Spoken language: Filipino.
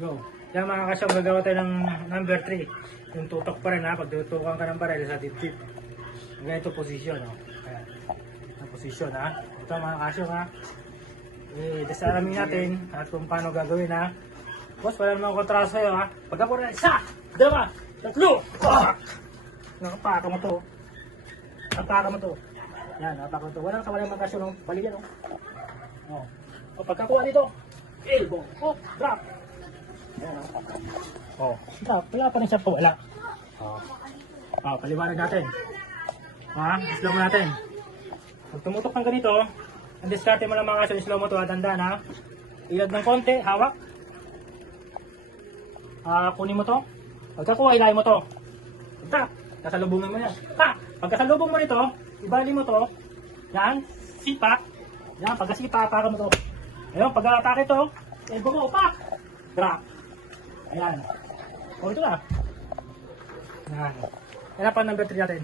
Go. Yan mga kasyong, gagawa tayo ng number 3. Yung tutok pa rin ha, pag tutukan ka ng baril sa dip-dip. Ganito posisyon. Oh. Ayan. Ito posisyon ha. Ito mga kasyong ha. Dasalamin natin at kung paano gagawin ha. Boss, wala naman kontraso sa'yo ha. Pag ako na, 1, 2, 3. Nakapaka mo to. Nakapaka mo to. Yan, nakapaka mo to. Walang mga kasyong ng baligyan oh. Oh. O pagkakuha dito, elbow, oh, drop. Ayan, oh. Drop, wala pa rin siya po, wala. Oh, paliwanag natin. Ha, slow mo natin. Pag tumutok ng ganito, ang diskarte mo lang mga kasyong, slow mo to, tandaan ha. Ilad ng konti, hawak. Kunin mo to. Pagkakuha, ilahin mo to. Drop, kasalubungin mo yan. Pa, pagkasalubong mo nito, ibali mo to. Yan, sipa. Yan, pagkasipa, para mo to. Ayun, pag-atake to, elbow mo, pak! Drop. Ayan. O, ito na. Yan. Yan pa number 3 natin.